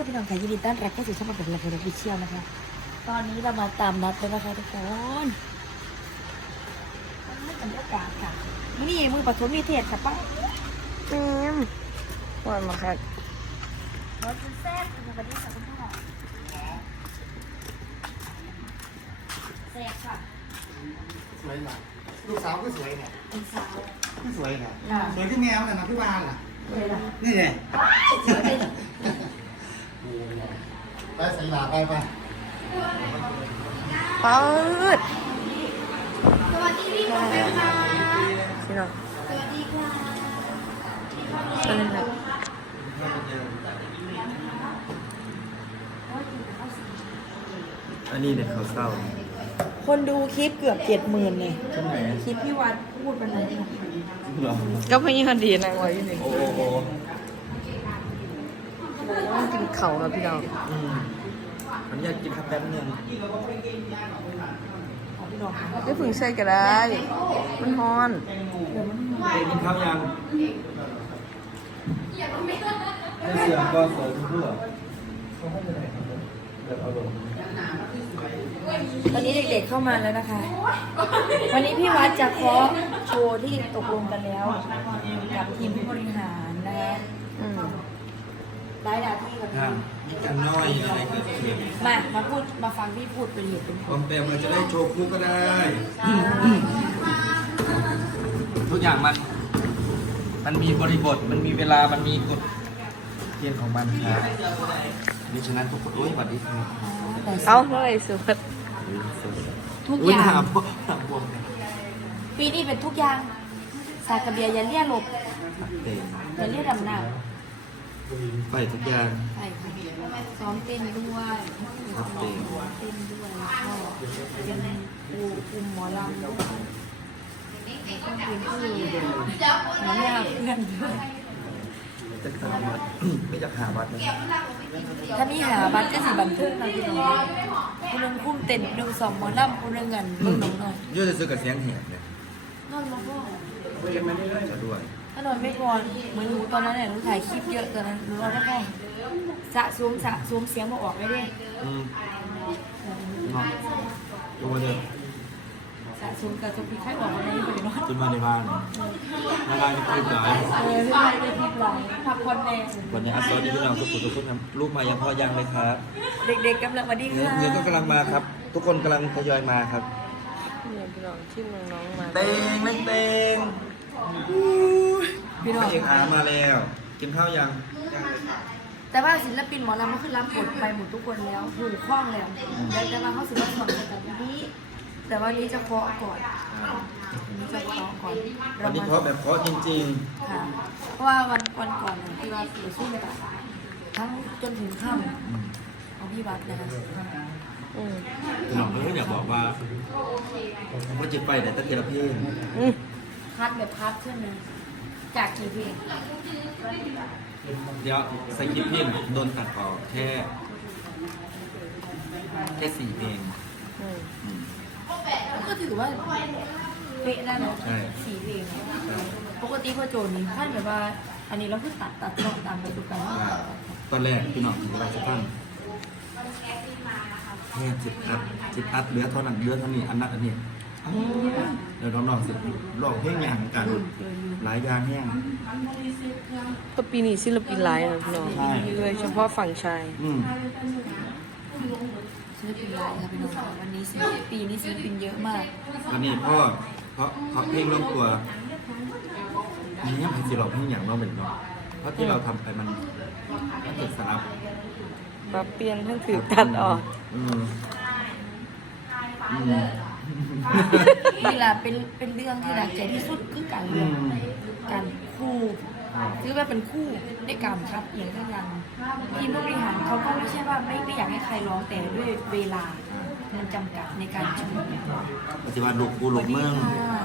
กับพี่น้องค่ะยินดีต้อนรับเข้าสู่ช่องมาเป็นระเบิดวิเชียวนะคะ ตอนนี้เรามาตามนัดแล้วนะคะทุกคนบรรยากาศค่ะนี่มือปฐมนิเทศค่ะป้าแม่มวันมาครับรถคุณแซ่บสวัสดีค่ะคุณพ่อแซ่บค่ะสวยนะลูกสาวก็สวยนะเป็นสาวก็สวยนะค่ะสวยขึ้นแมวน่ะนะพี่วานน่ะเลยล่ะนี่ไงสวยเลย ไปใส่หลาไปไปปืดสวัสดีพี่น้องสวัสดีค่ะสวัสดีค่ะอันนี้เนี่ยเขาเศร้า คนดูคลิปเกือบเจ็ดหมื่นเลยใช่ไหมคลิปพี่วัดพูดวันไหนค่ะเหรอก็เพื่อนคนดีนางไว้อยู่นี่โอ้โห ต้องกินเข่าวครับพี่น้องอืมผมอยากกินครับแป๊บนึงของพี่น้องค่ะไม่พึ่งใส่ก็ได้ มันฮ้อนเดี๋ยวมันเด็กกินข้าวยังได้เสียงก็สวยทุกเรื่องเดี๋ยวเอาลงตอนนี้เด็กๆเข้ามาแล้วนะคะ วันนี้พี่วัดจะเคาะโชว์ที่ตกลงกันแล้ว กับทีมผู้บริหารนะคะอืม ได้ดาที่กับครับอันน้อยอะไรก็เขียนมา มาพูด มาฟังพี่พูดเป็นเหตุเป็นผคลวามเต็มเราจะได้โชว์คู่ก็ได้ ทุกอย่างมัน มันมีบริบท มันมีเวลา มันมีกฎเกณฑ์ของมันครับนี่ฉะนั้นทุกคนโอ้ยสวัสดีครับแต่เอาเท่าไหร่สุดทุกอุ้อยย่างหาพวกหาพวกปีนี้เป็นทุกอย่าง สากกระเบียยันเลี่ยหลบเต็มยันเลี่ยดำน้ ไปทุกอย่างำใช่ค่ะซ้อมเต้นด้วยครับเต้นเต้นด้วยแล้วก็เป็นครูคุมหมอลำด้วยแล้วก็เป็นผู้หมอแม่เพื่อนด้วยจะหาวัดไม่จะหาวัดนะถ้ามีหาบัตรก็สิบันทึกนะพี่น้องผู้หนึงคุ้มเต้นผู้หนึงสองหมอลำผู้หนึงเงินเบิ่งน้องหน่อยเยอะจะซื้อกับเสียงแหบเนี่ยนอนมาพ่อจะด้วย ถ้านอนไม่พอเหมือนหนูตอนนั้นเนี่ยหนูถ่ายคลิปเยอะตอนนั้นหนูนอนไม่พอสะสวมสะสวมเสียงมาออกไม่ได้อืมเนาะตัวเดียวสะสมกับสมพิษไข้ออกมาไม่ได้เลยเนาะขึ้นมาในบ้านในบ้านนี่คือหลายเออไม่ได้เลยทีหลังพักผ่อนแน่วันนี้อาซอที่พี่น้องทุกคนทุกคนทำลูกมายังพ่อยังเลยครับ เด็กๆกำลังมาดีเนื้อค่ะเนื้อก็กำลังมาครับ ทุกคนกำลังทยอยมาครับเนี่ยพี่น้องที่น้องๆมาเต็งเล่งเต็ง พี่น้อง เอกอามาแล้ว กินข้าวยังแต่ว่าศิลปินหมอลำก็คือรับบทไปหมดทุกคนแล้วหูคล่องแล้วแล้วแต่ว่าเขาสิมาสอนแบบนี้ แต่ว่านี้จะเคาะก่อนอันนี้จะเคาะก่อนวันนี้เพราะแบบเพราะจริงค่ะเพราะว่าวันวันก่อนน่ะพี่วัดไปสู้เลยทั้งจนถึงค่ำของพี่วัดนะคะอืมๆพี่น้องเพื่อนอยากบอกว่าว่าจะไปแต่ตะเกียบเพลงอืม พัดแบบพัดขึ้นเลยจากกี่เพลงเดี๋ยวใส่คลิปเพลงโดนตัดออกแค่ แค่สี่เพลงอืมอืม ก็ถือว่าเป๊ะได้เลยใช่ สี่เพลงปกติพ่อโจนี่ท่านแบบว่า อันนี้เราคือตัดตัดตรงตามไปดูกันว่าอ่าตอนแรกพี่น้องถือว่าจะตั้งแค่จิตอัดจิตอัดเหลือเท่านั้นเหลือเท่านี้อันนั้นอันนี้ เดี๋ยวน้องๆเสร็จลองเพลงอย่างกันหลายอย่างแห้ง ก็ปีนี้ศิลปินหลายนะพี่น้องใช่ โดยเฉพาะฝั่งชาย อืมศิลปินหลายค่ะพี่น้องค่ะวันนี้ศิลปินปีนี้ศิลปินเยอะมากวันนี้พ่อเพราะเพราะเพลงลงตัวนี่ยังให้สิเราเพลงอย่างเราเหมือนเนาะเพราะที่เราทำไปมันมันติดสลับ ปรับเปลี่ยนทั้งถือตัดออก อืมอืม นี่แหละเป็นเป็นเรื่องที่หนักใจที่สุดคือการอืเรื่องมการคู่หรือว่าเป็นคู่ในการครับอย่างก็ยังทีมผู้บริหารเขาก็ไม่ใช่ว่าไม่ไม่อยากให้ใครร้องแต่ด้วยเวลามันจำกัดในการโชว์ปฏิวัติลูกกูลูกเมือง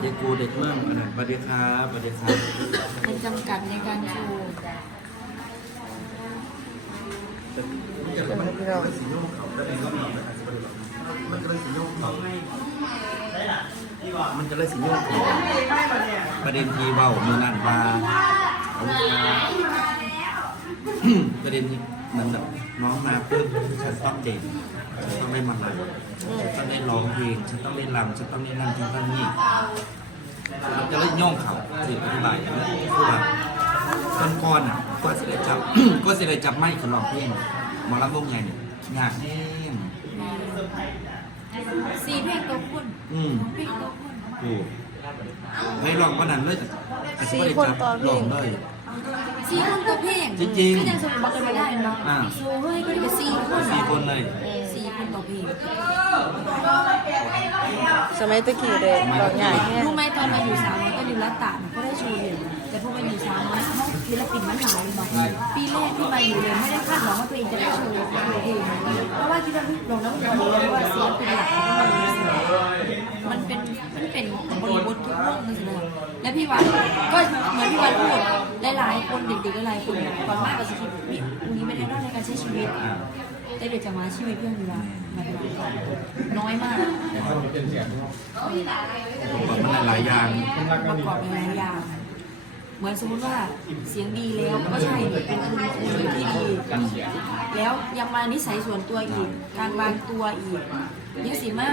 เด็กกูเด็กเมืองอันนั้นสวัสดีครับสวัสดีครับมันจำกัดในการโชว์พี่น้อง มันจะเลยสิโยกเขามันจะเลยสิโยกเขาประเด็นทีเบามือนั่นว่าเอาประเด็นที่เหมือนแบบน้องมาปุ๊บฉันต้องเด่นฉันต้องได้มาลำฉันต้องได้ร้องเพลงฉันต้องได้รำฉันต้องได้นั่งฉันต้องนี่มันจะเล่นย่องเขาถืออธิบายอย่างนี้คือแบบต้นก้อนอะก็เสิได้จับก็เสิได้จับไม้ขึ้นร้องเพลงหมอลำวงใหญ่เนี่ยยากแน่ สี่เพลงตัวคุณอืมเพลงตัวคุณถูกเฮ้ยลองก็นั้นเลยแต่สิบ่ได้จับลองเลยสี่คนตัวเพลงจริงๆก็ยังสมบัติกันไม่ได้เนาะอ่าโซ่เฮ้ยก็ได้สี่คนสี่คนเลยสี่คนต่อเพลงสมัยตะกี้เลยดอกใหญ่แค่รู้ไหมตอนมาอยู่สาวน้อยก็อยู่รัตตาก็ได้โชว์เดี่ยวแต่พอมาอยู่สาวน้อยห้องศิลปินมันหายเนาะปีแรกที่มาอยู่เลยไม่ได้คาดหวังว่าตัวเองจะได้โชว์เพลงเพราะว่าคิดว่าลงน้ำมันเลยว่าเสียงเป็นหลักมันเป็นมันเป็นบริบททุกวงเลยและพี่วันก็เหมือนพี่วันพูดหลายๆคนเด็กๆหลายๆคนก่อนมากกว่าสิคิดนี่ตรงนี้ไม่ได้รอดในการใช้ชีวิต แต่เด็กจะมาชีวิตเพื่อนเวลาน้อยมากบอกมันหลายอย่างประกอบหลายอย่าง เหมือนสมมติว่าเสียงดีแล้วก็ใช่เป็นคุณครูที่ดี แล้วยังมานิสัยส่วนตัวอีก การวางตัวอีกยังสีมา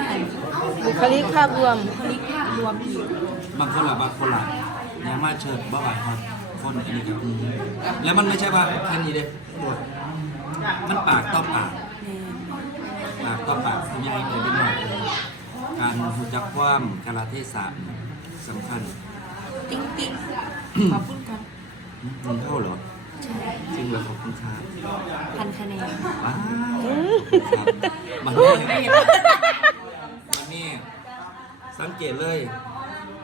บุคลิกภาพรวมบุคลิกภาพรวมอีกบางคนละบางคนละยังมาเชิญบ่าวครับคนอันนี้ก็คือแล้วมันไม่ใช่ว่าแค่นี้เด้ มันปากต่อปากปากต่อปากคุณยายเลยเป็นแบบการรู้จักความกาลเทศะสำคัญ ติ๊งติ๊งขอบคุณครับมันเท่าเหรอใช่จริงเหรอขอบคุณครับพันคะแนนว้าวครับมันนี่มันนี่สังเกตเลย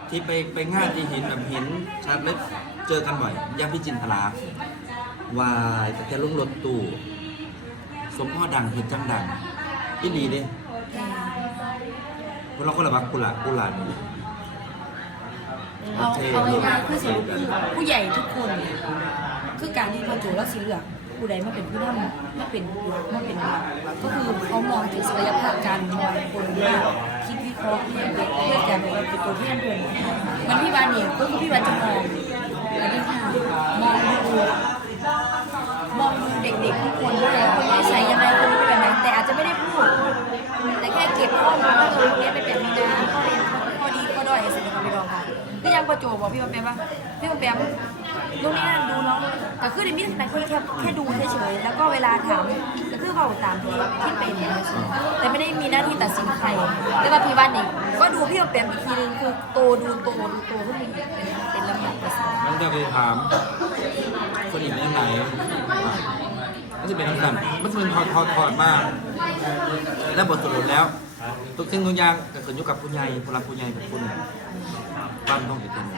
ที่ไปไปงานที่เห็นแบบเห็นชัดเลยเจอกันบ่อยย่างพี่จินตลาวายแต่จะลงรถตู้ สมพ่อดังเห็นจังดังอีหลีเด้พวกเราก็ระบักกุหลาบกุหลาบนี่เอาเอาง่ายๆคือสรุปคือผู้ใหญ่ทุกคนเนี่ยคือการที่พอโจแล้วสีเหลืองผู้ใดมาเป็นผู้นำไม่เป็นผู้ไม่เป็นผู้ก็คือเขามองถึงศักยภาพการมองคนว่าคิดวิเคราะห์เพื่อเพื่อการเป็นตัวแทนเพื่อนมันพี่บานเนี่ยก็คือพี่บานจะมองอันนี้ค่ะมองดูมองดูเด็กๆทุกคนว่า โจบอกพี่บอมแปมว่าพี่บอมแปมดูนี่นั่นดูน้องแต่คือในมิตรนั้นก็แค่แค่ดูเฉยๆแล้วก็เวลาถามก็คือเบาตามที่ที่เป็นแต่ไม่ได้มีหน้าที่ตัดสินใครแต่ว่าพี่วันนี่ก็ดูพี่บอมแปมอีกทีนึงคือโตดูโตดูโตขึ้นมาอีกเป็นลำดับไปสิมันจะไปถามคนอื่นยังไงมันจะเป็นทั้งกันมันจะเป็นถอดถอดถอดมาก แล้วบทสรุปแล้ว ทุกสิ่งทุกอย่างก็ขึ้นอยู่กับผู้ใหญ่ผู้รักผู้ใหญ่ของคุณความต้องเป็นยังไง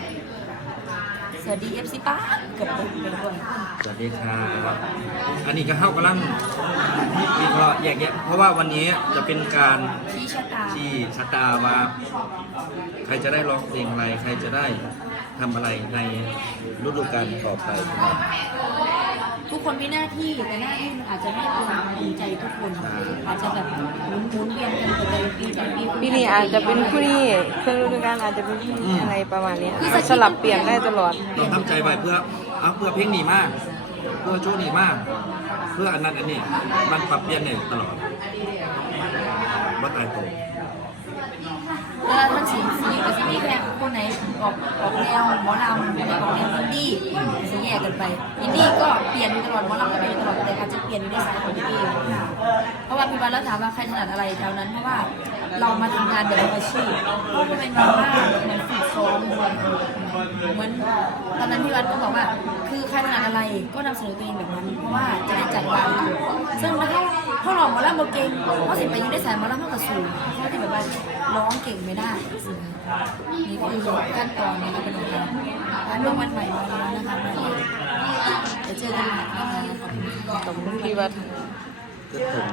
สวัสดีเอฟซีป้าเกือบเป็นเป็นคนสวัสดีครับอันนี้ก็เข้ากำลังวิเคราะห์แยกแยะเพราะว่าวันนี้จะเป็นการชี้ชะตาที่ชะตาว่า ใครจะได้ร้องเพลงอะไร ใครจะได้ทำอะไรในฤดูกาลต่อไป ทุกคนมีหน้าที่แต่หน้าที่มันอาจจะไม่ตรงภูมิใจทุกคนอาจจะแบบหมุนหมุนเวียนกันไปแต่ละปีแต่ละปีปีนี้อาจจะเป็นผู้นี้เครื่องฤดูกาลอาจจะเป็นผู้นี้อะไรประมาณนี้มันสลับเปลี่ยนได้ตลอดเราตั้งใจไว้เพื่อเอาเพื่อเพลงนี้มาก เพื่อช่วงนี้มาก เพื่ออันนั้นอันนี้มันปรับเปลี่ยนเนี่ยตลอดว่าตายตัวเวลาท่านสีสีกับสีแค่คนไหนออกออกแนวหมอลำคนไหนออกแนวอินดี้สีแย กกันไปอินดี้ก็เปลี่ยนอยู่ตลอดหมอลำก็เปลี่ยนตลอดแต่อาจจะเปลี่ยนในสายของตัวเองเพราะว่าพี่วันแล้วถามว่าใครถนัดอะไรแถวนั้นเพราะว่าเรามาทำงานแบบอาชีพเพราะมันเป็นแบบว่าเหมือนฝึกซ้อมเหมือนตอนนั้นพี่วันก็บอกว่า คือใครถนัดอะไรก็นำเสนอตัวเองแบบนั้น เพราะว่าจะได้จัดวางถูกซึ่ง ถ้าถ้าเราหมอลำโมเก่งเพราะสิไปอยู่ในสายหมอลำเท่ากับสูงเขาจะแบบว่าร้องเก่งไม่ได้นี่คือขั้นตอนนะคะเป็นของการเมื่อวันใหม่มาแล้วนะคะจะเจอกันใหม่นะคะขอบคุณค่ะกับพี่วัดก็ถึง